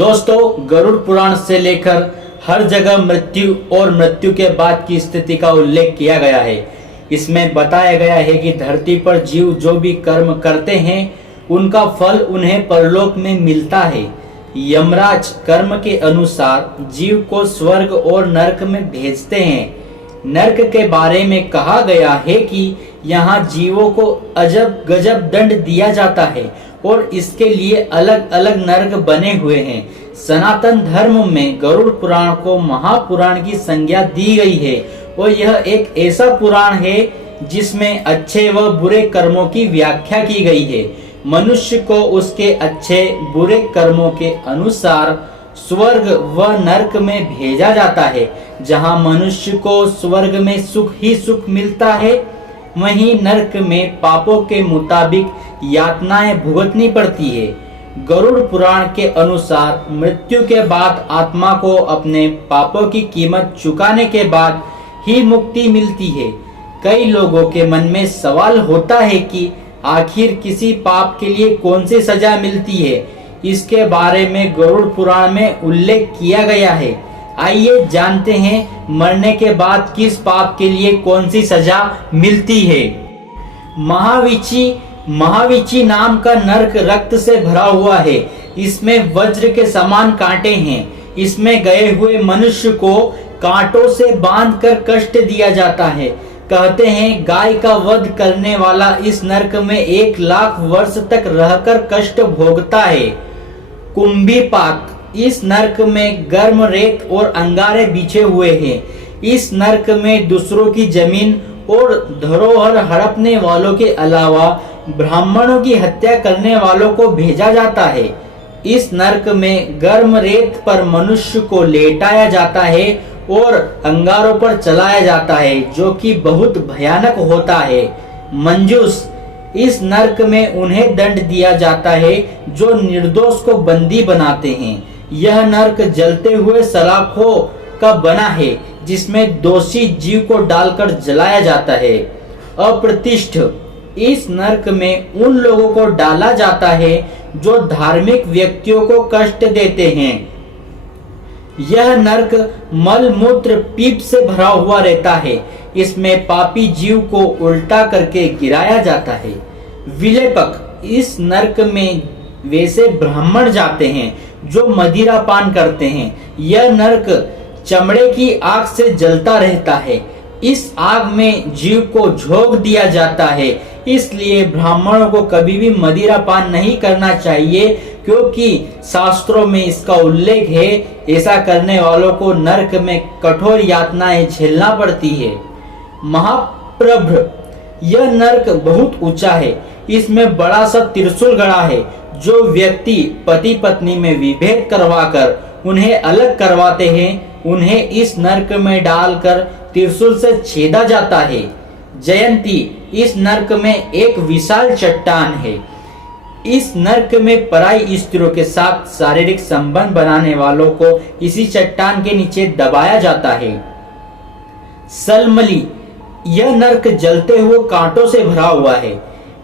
दोस्तों, गरुड़ पुराण से लेकर हर जगह मृत्यु और मृत्यु के बाद की स्थिति का उल्लेख किया गया है। इसमें बताया गया है कि धरती पर जीव जो भी कर्म करते हैं उनका फल उन्हें परलोक में मिलता है। यमराज कर्म के अनुसार जीव को स्वर्ग और नरक में भेजते हैं। नरक के बारे में कहा गया है कि यहाँ जीवों को अजब गजब दंड दिया जाता है और इसके लिए अलग अलग नरक बने हुए हैं। सनातन धर्म में गरुड़ पुराण को महापुराण की संज्ञा दी गई है और यह एक ऐसा पुराण है जिसमें अच्छे व बुरे कर्मों की व्याख्या की गई है। मनुष्य को उसके अच्छे बुरे कर्मों के अनुसार स्वर्ग व नरक में भेजा जाता है। जहाँ मनुष्य को स्वर्ग में सुख ही सुख मिलता है, वहीं नरक में पापों के मुताबिक यातनाएं भुगतनी पड़ती है। गरुड़ पुराण के अनुसार मृत्यु के बाद आत्मा को अपने पापों की कीमत चुकाने के बाद ही मुक्ति मिलती है। कई लोगों के मन में सवाल होता है कि आखिर किसी पाप के लिए कौन सी सजा मिलती है। इसके बारे में गरुड़ पुराण में उल्लेख किया गया है। आइए जानते हैं मरने के बाद किस पाप के लिए कौन सी सजा मिलती है। महावीची नाम का नरक रक्त से भरा हुआ है। इसमें वज्र के समान कांटे हैं। इसमें गए हुए मनुष्य को कांटों से बांधकर कष्ट दिया जाता है। कहते हैं गाय का वध करने वाला इस नरक में 1,00,000 वर्ष तक रहकर कष्ट भोगता है। कुंभीपाक, इस नरक में गर्म रेत और अंगारे बिछे हुए हैं। इस नरक में दूसरों की जमीन और धरोहर हड़पने वालों के अलावा ब्राह्मणों की हत्या करने वालों को भेजा जाता है। इस नरक में गर्म रेत पर मनुष्य को लेटाया जाता है और अंगारों पर चलाया जाता है, जो कि बहुत भयानक होता है। मंजूस, इस नरक में उन्हें दंड दिया जाता है जो निर्दोष को बंदी बनाते हैं। यह नरक जलते हुए सलाखों का बना है जिसमें दोषी जीव को डालकर जलाया जाता है। अप्रतिष्ठ, इस नरक में उन लोगों को डाला जाता है जो धार्मिक व्यक्तियों को कष्ट देते हैं। यह नरक मल मूत्र पीप से भरा हुआ रहता है। इसमें पापी जीव को उल्टा करके गिराया जाता है। विलेपक, इस नरक में वैसे ब्राह्मण जाते हैं जो मदिरा पान करते हैं। यह नरक चमड़े की आग से जलता रहता है। इस आग में जीव को झोंक दिया जाता है। इसलिए ब्राह्मणों को कभी भी मदिरा पान नहीं करना चाहिए, क्योंकि शास्त्रों में इसका उल्लेख है। ऐसा करने वालों को नरक में कठोर यातनाएं झेलना पड़ती है। महाप्रभ्र, यह नरक बहुत ऊंचा है। इसमें बड़ा सा त्रिशूल गड़ा है। जो व्यक्ति पति पत्नी में विभेद करवाकर उन्हें अलग करवाते हैं, उन्हें इस नरक में डालकर त्रिशूल से छेदा जाता है। जयंती, इस नरक में एक विशाल चट्टान है। इस नरक में पराई स्त्रियों के साथ शारीरिक संबंध बनाने वालों को इसी चट्टान के नीचे दबाया जाता है। सलमली, यह नरक जलते हुए कांटों से भरा हुआ है।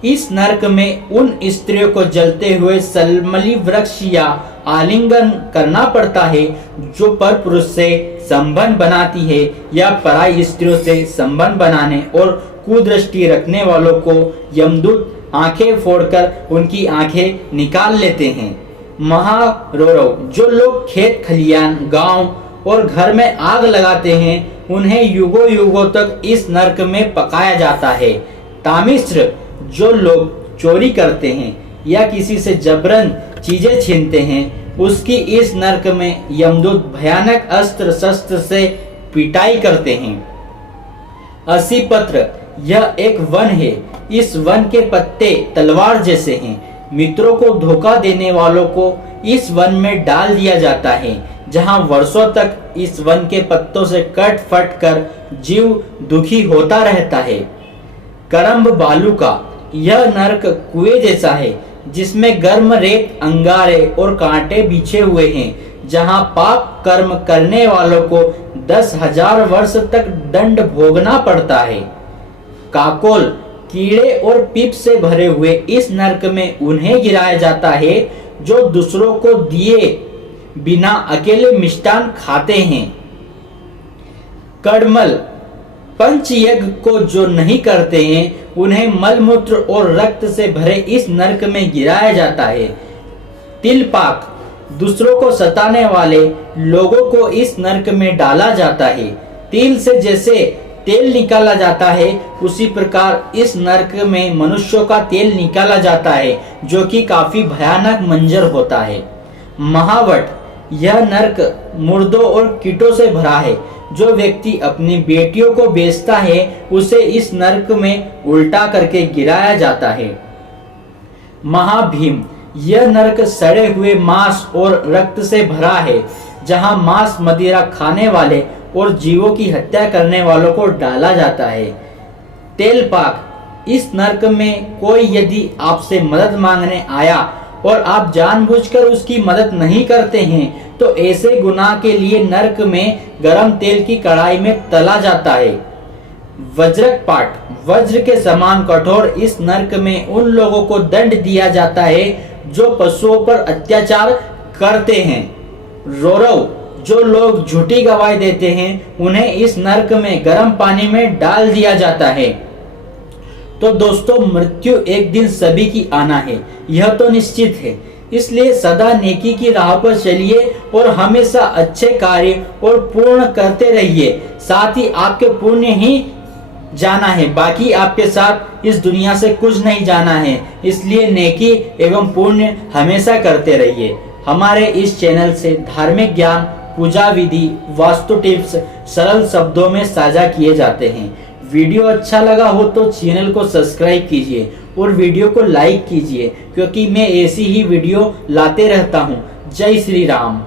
इस नरक में उन स्त्रियों को जलते हुए सलमली वृक्ष या आलिंगन करना पड़ता है जो पर पुरुष से संबंध बनाती है या पराई स्त्रियों से संबंध बनाने और कुदृष्टि रखने वालों को यमदूत आंखें फोड़कर उनकी आंखें निकाल लेते हैं। महारौरव, जो लोग खेत खलियान, गांव और घर में आग लगाते हैं, उन्हें युगों युगों तक इस नरक में पकाया जाता है। तामिश्र, जो लोग चोरी करते हैं या किसी से जबरन चीजें छीनते हैं, उसकी इस नरक में यमदूत भयानक अस्त्र शस्त्र से पिटाई करते हैं। असीपत्र, यह एक वन है। इस वन के पत्ते तलवार जैसे हैं। मित्रों को धोखा देने वालों को इस वन में डाल दिया जाता है, जहां वर्षों तक इस वन के पत्तों से कट फट कर जीव दुखी होता रहता है। करम्ब बालुका, यह नरक कुएं जैसा है जिसमें गर्म रेत, अंगारे और कांटे बिछे हुए हैं, जहां पाप कर्म करने वालों को 10,000 वर्ष तक दंड भोगना पड़ता है। काकोल, कीड़े और पीप से भरे हुए इस नरक में उन्हें गिराया जाता है जो दूसरों को दिए बिना अकेले मिष्टान खाते हैं। कड़मल, पंच यज्ञ को जो नहीं करते हैं उन्हें मलमूत्र और रक्त से भरे इस नरक में गिराया जाता है। तिलपाक, दूसरों को सताने वाले लोगों को इस नरक में डाला जाता है। तिल से जैसे तेल निकाला जाता है उसी प्रकार इस नरक में मनुष्यों का तेल निकाला जाता है, जो कि काफी भयानक मंजर होता है। महावट, यह नरक मुर्दों और कीटों से भरा है। जो व्यक्ति अपनी बेटियों को बेचता है उसे इस नरक में उल्टा करके गिराया जाता है। महाभीम, यह नरक सड़े हुए मांस और रक्त से भरा है, जहां मांस मदिरा खाने वाले और जीवों की हत्या करने वालों को डाला जाता है। तेलपाक, इस नरक में कोई यदि आपसे मदद मांगने आया और आप जानबूझकर उसकी मदद नहीं करते हैं तो ऐसे गुनाह के लिए नरक में गरम तेल की कढ़ाई में तला जाता है। वज्रकपाट, वज्र के समान कठोर इस नरक में उन लोगों को दंड दिया जाता है जो पशुओं पर अत्याचार करते हैं। रौरव, जो लोग झूठी गवाही देते हैं उन्हें इस नरक में गर्म पानी में डाल दिया जाता है। तो दोस्तों, मृत्यु एक दिन सभी की आना है, यह तो निश्चित है। इसलिए सदा नेकी की राह पर चलिए और हमेशा अच्छे कार्य और पूर्ण करते रहिए। साथ ही आपके पुण्य ही जाना है, बाकी आपके साथ इस दुनिया से कुछ नहीं जाना है। इसलिए नेकी एवं पुण्य हमेशा करते रहिए। हमारे इस चैनल से धार्मिक ज्ञान, पूजा विधि, वास्तु टिप्स सरल शब्दों में साझा किए जाते हैं। वीडियो अच्छा लगा हो तो चैनल को सब्सक्राइब कीजिए और वीडियो को लाइक कीजिए, क्योंकि मैं ऐसी ही वीडियो लाते रहता हूँ। जय श्री राम।